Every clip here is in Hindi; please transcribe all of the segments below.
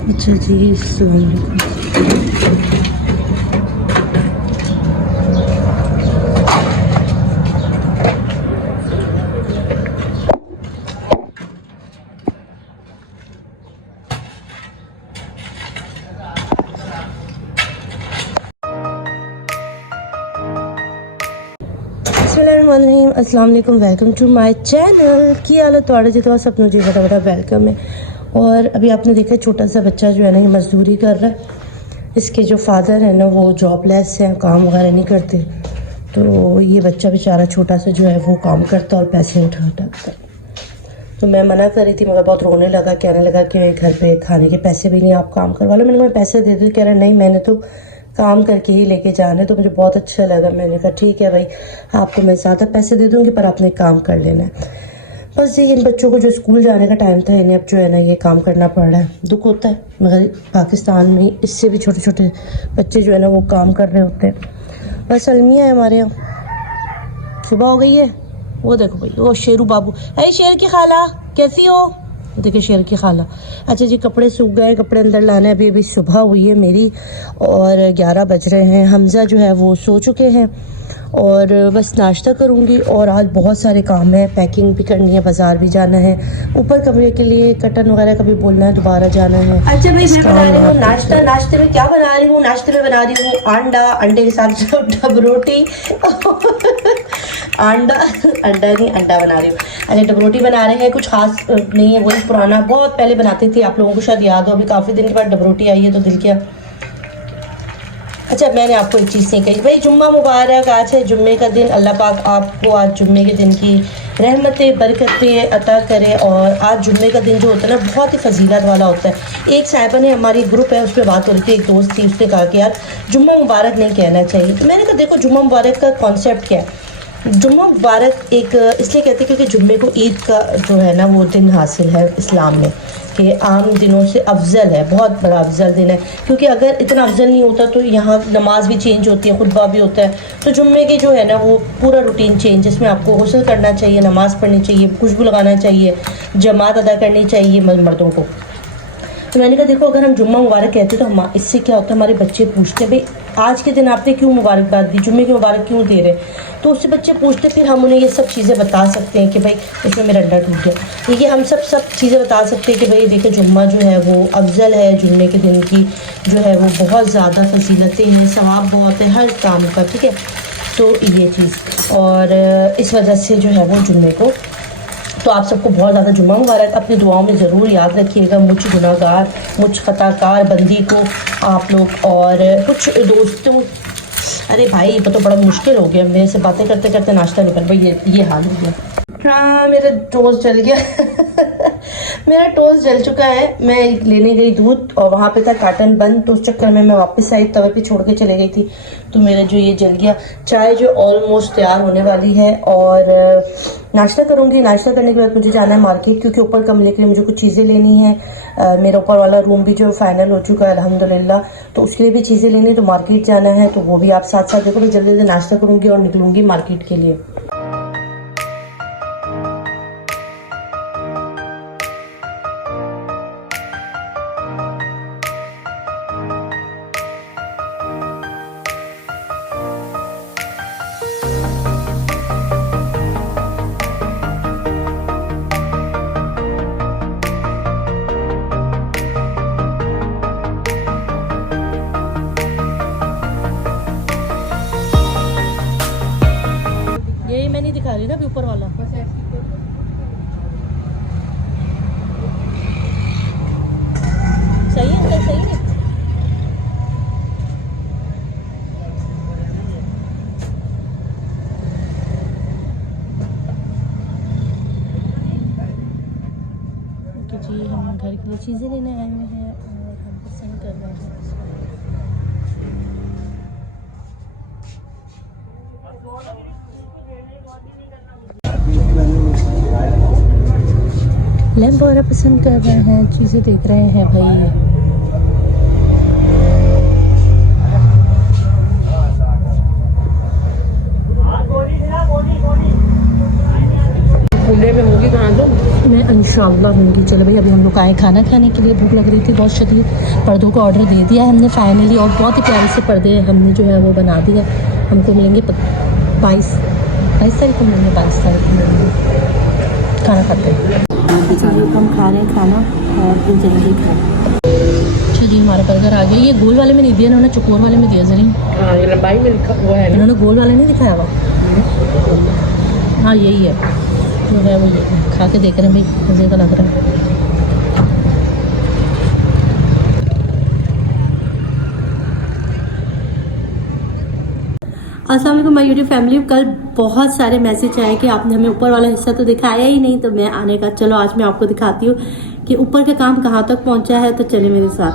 अच्छा जी, अस्सलाम वालेकुम। अस्सलाम वालेकुम, वेलकम टू माय चैनल। की हालत थोड़े जो सब मुझे बड़ा बड़ा वेलकम है। और अभी आपने देखा छोटा सा बच्चा जो है ना ये मजदूरी कर रहा है। इसके जो फादर है ना वो जॉबलेस हैं, काम वगैरह नहीं करते, तो ये बच्चा बेचारा छोटा सा जो है वो काम करता और पैसे उठाता। तो मैं मना कर रही थी मगर बहुत रोने लगा, कहने लगा कि घर पे खाने के पैसे भी नहीं, आप काम करवा लो। मैंने मैं पैसे दे दूँ, कह रहा नहीं मैंने तो काम करके ही लेके जाना है। तो मुझे बहुत अच्छा लगा, मैंने कहा ठीक है भाई, आपको मैं ज़्यादा पैसे दे दूँगी पर आपने काम कर लेना है। बस ये इन बच्चों को जो स्कूल जाने का टाइम था, इन्हें अब जो है ना ये काम करना पड़ रहा है। दुख होता है मगर पाकिस्तान में इससे भी छोटे छोटे बच्चे जो है ना वो काम कर रहे होते हैं। बस अलमिया है हमारे यहाँ, सुबह हो गई है। वो देखो भाई, वो शेरू बाबू, अरे शेर की खाला कैसी हो? देखिए शेर की खाला। अच्छा जी, कपड़े सूख गए, कपड़े अंदर लाना है। अभी सुबह हुई है मेरी और 11 बज रहे हैं। हमज़ा जो है वो सो चुके हैं और बस नाश्ता करूँगी। और आज बहुत सारे काम है, पैकिंग भी करनी है, बाज़ार भी जाना है, ऊपर कमरे के लिए कर्टन वगैरह का भी बोलना है, दोबारा जाना है। अच्छा भाई, मैं बना रही हूँ नाश्ता। नाश्ते में क्या बना रही हूँ? नाश्ते में बना रही हूँ अंडा, अंडे के साथ डब रोटी अंडा नहीं, अंडा बना रही हूँ। अरे डब रोटी बना रहे हैं, कुछ खास नहीं है, वही पुराना बहुत पहले बनाती थी, आप लोगों को शायद याद हो। अभी काफ़ी दिन के बाद डब रोटी आई है तो दिल किया। अच्छा, मैंने आपको एक चीज़ नहीं कही भाई, जुम्मा मुबारक। आज है जुम्मे का दिन, अल्लाह पाक आपको आज जुम्मे के दिन की रहमतें बरकतें अता करे। और आज जुम्मे का दिन जो होता है ना बहुत ही फजीलत वाला होता है। एक साहिबा ने, हमारी ग्रुप है उस पर बात हो रही थी, एक दोस्त थी, उसने कहा कि यार जुम्मा मुबारक नहीं कहना चाहिए। तो मैंने कहा देखो जुम्मा मुबारक का कॉन्सेप्ट क्या है। जुम्मा मुबारक एक इसलिए कहते हैं क्योंकि जुम्मे को ईद का जो है ना वो दिन हासिल है इस्लाम में, कि आम दिनों से अफजल है, बहुत बड़ा अफजल दिन है। क्योंकि अगर इतना अफजल नहीं होता तो यहाँ नमाज भी चेंज होती है, खुतबा भी होता है। तो जुम्मे की जो है ना वो पूरा रूटीन चेंज, जिसमें आपको गुस्ल करना चाहिए, नमाज़ पढ़नी चाहिए, खुशबू लगाना चाहिए, जमात अदा करनी चाहिए मर्दों को। तो मैंने कहा देखो अगर हम जुम्मा मुबारक कहते तो हम, इससे क्या होता है, हमारे बच्चे पूछते भाई आज के दिन आपने क्यों मुबारकबाद दी, जुम्मे की मुबारक क्यों दे रहे। तो उससे बच्चे पूछते, फिर हम उन्हें ये सब चीज़ें बता सकते हैं कि भाई इसमें मेरा अंडा टूट गया। देखिए हम सब चीज़ें बता सकते हैं कि भाई देखिए जुम्मा जो है वो अफजल है, जुम्मे के दिन की जो है वो बहुत ज़्यादा फजीलतें हैं, सवाब बहुत है हर काम का, ठीक है। तो ये चीज़, और इस वजह से जो है वो जुम्मे को, तो आप सबको बहुत ज़्यादा जुम्मा मुबारक। अपनी दुआओं में ज़रूर याद रखिएगा मुझ गुनाहगार, मुझ खताकार बंदी को आप लोग। और कुछ दोस्तों, अरे भाई ये तो बड़ा मुश्किल हो गया, मेरे से बातें करते करते नाश्ता नहीं कर पाई, ये हाल हो गया। हाँ मेरा टोस्ट जल गया मेरा टोस्ट जल चुका है। मैं लेने गई दूध और वहाँ पे था कार्टन बंद, तो उस चक्कर में मैं वापस आई, तवे पे छोड़ के चले गई थी, तो मेरा जो ये जल गया। चाय जो ऑलमोस्ट तैयार होने वाली है और नाश्ता करूँगी। नाश्ता करने के बाद मुझे जाना है मार्केट, क्योंकि ऊपर कमरे के लिए मुझे कुछ चीज़ें लेनी है। मेरा ऊपर वाला रूम भी जो फाइनल हो चुका है अल्हम्दुलिल्लाह, तो उसके लिए भी चीज़ें लेनी, तो मार्केट जाना है, तो वो भी आप साथ साथ देखो। मैं जल्दी जल्दी नाश्ता करूँगी और निकलूँगी मार्केट के लिए। यही मैं नहीं दिखा रही ना अभी ऊपर वाला। सही है अंकल, सही है। ओके जी, हम घर के लिए चीज़ें लेने आए हुए हैं और हम पसंद कर रहे हैं। लैम्प वगैरह पसंद कर रहे हैं, चीज़ें देख रहे हैं भाई। खुले में होगी कहाँ तो मैं इंशाल्लाह होंगी। चलो भाई, अभी हम लोग आए खाना खाने के लिए, भूख लग रही थी बहुत शदीद। पर्दों का ऑर्डर दे दिया है हमने फाइनली, और बहुत ही प्यारे से पर्दे हमने जो है वो बना दिया। हमको मिलेंगे 22 तारीख को मिलेंगे, 22 तारीख को मिलेंगे। खाना खाते हैं, हम खा रहे हैं खाना और फिर जल्दी खाए। अच्छा जी, हमारा बर्गर आ गया। ये गोल वाले में नहीं दिया इन्होंने, चकोर वाले में दिया जरी। हाँ, ये लंबाई में लिखा हुआ है, इन्होंने गोल वाले नहीं दिखाया हुआ। हाँ यही है जो है वो, ये खा के देख रहे हैं भाई, मज़े का लग रहा है। अस्सलाम वालेकुम माय यूट्यूब फैमिली। कल बहुत सारे मैसेज आए कि आपने हमें ऊपर वाला हिस्सा तो दिखाया ही नहीं, तो मैं आने का, चलो आज मैं आपको दिखाती हूँ कि ऊपर का काम कहाँ तक पहुँचा है। तो चले मेरे साथ।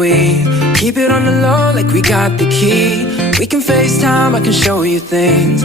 we keep it on the low like we got the key we can FaceTime I can show you things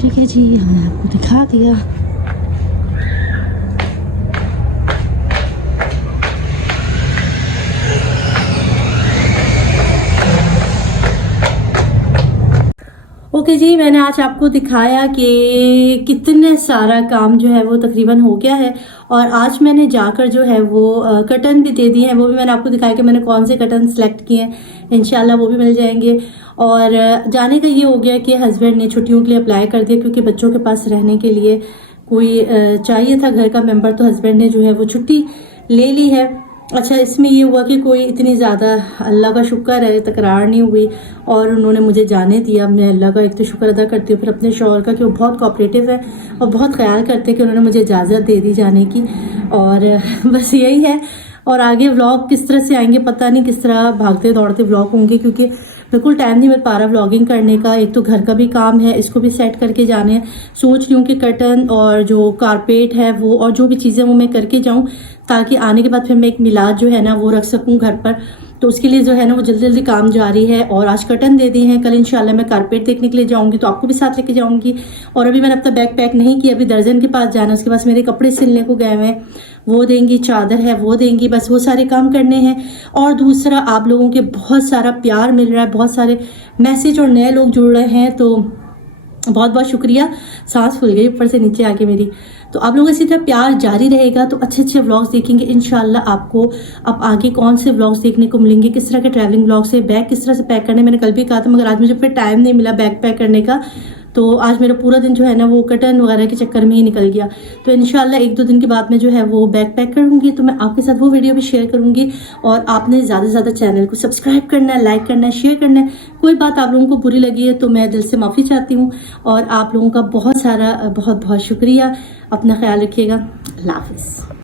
ठीक है जी, हमने आपको दिखा दिया। ओके जी, मैंने आज आपको दिखाया कि कितने सारा काम जो है वो तकरीबन हो गया है। और आज मैंने जाकर जो है वो कर्टन भी दे दिए हैं, वो भी मैंने आपको दिखाया कि मैंने कौन से कर्टन सेलेक्ट किए हैं। इंशाल्लाह वो भी मिल जाएंगे। और जाने का ये हो गया कि हस्बैंड ने छुट्टियों के लिए अप्लाई कर दिया, क्योंकि बच्चों के पास रहने के लिए कोई चाहिए था घर का मेंबर, तो हस्बैंड ने जो है वो छुट्टी ले ली है। अच्छा, इसमें ये हुआ कि कोई इतनी ज़्यादा, अल्लाह का शुक्र है, तकरार नहीं हुई और उन्होंने मुझे जाने दिया। मैं अल्लाह का एक तो शुक्र अदा करती हूँ, फिर अपने शौहर का कि वो बहुत कोऑपरेटिव है और बहुत ख्याल करते हैं कि उन्होंने मुझे इजाज़त दे दी जाने की। और बस यही है। और आगे व्लॉग किस तरह से आएंगे पता नहीं, किस तरह भागते दौड़ते व्लॉग होंगे, क्योंकि बिल्कुल टाइम नहीं मिल पा रहा व्लॉगिंग करने का। एक तो घर का भी काम है, इसको भी सेट करके जाने हैं। सोच रही हूँ कि कर्टन और जो कारपेट है वो और जो भी चीज़ें वो मैं करके जाऊँ, ताकि आने के बाद फिर मैं एक मिलाद जो है ना वो रख सकूँ घर पर। तो उसके लिए जो है ना वो जल्दी जल्दी काम जारी है। और आज कर्टन दे दिए हैं, कल इंशाल्लाह मैं कारपेट देखने के लिए जाऊंगी, तो आपको भी साथ लेके जाऊंगी। और अभी मैंने अपना बैग पैक नहीं किया, अभी दर्जन के पास जाना, उसके पास मेरे कपड़े सिलने को गए हुए हैं, वो देंगी, चादर है वो देंगी, बस वो सारे काम करने हैं। और दूसरा, आप लोगों के बहुत सारा प्यार मिल रहा है, बहुत सारे मैसेज और नए लोग जुड़ रहे हैं, तो बहुत बहुत शुक्रिया। सांस फूल गई ऊपर से नीचे आके मेरी। तो आप लोगों इसी तरह प्यार जारी रहेगा तो अच्छे अच्छे व्लॉग्स देखेंगे इंशाल्लाह। आपको अब आगे कौन से व्लॉग्स देखने को मिलेंगे, किस तरह के ट्रैवलिंग व्लॉग्स है, बैग किस तरह से पैक करने, मैंने कल भी कहा था, मगर आज मुझे फिर टाइम नहीं मिला बैग पैक करने का। तो आज मेरा पूरा दिन जो है ना वो कर्टन वगैरह के चक्कर में ही निकल गया। तो इंशाल्लाह 1-2 दिन के बाद में जो है वो बैग पैक करूँगी, तो मैं आपके साथ वो वीडियो भी शेयर करूँगी। और आपने ज़्यादा से ज़्यादा चैनल को सब्सक्राइब करना है, लाइक करना है, शेयर करना है। कोई बात आप लोगों को बुरी लगी है तो मैं दिल से माफ़ी चाहती हूँ। और आप लोगों का बहुत सारा बहुत बहुत शुक्रिया। अपना ख्याल रखिएगा। अल्लाह हाफिज़।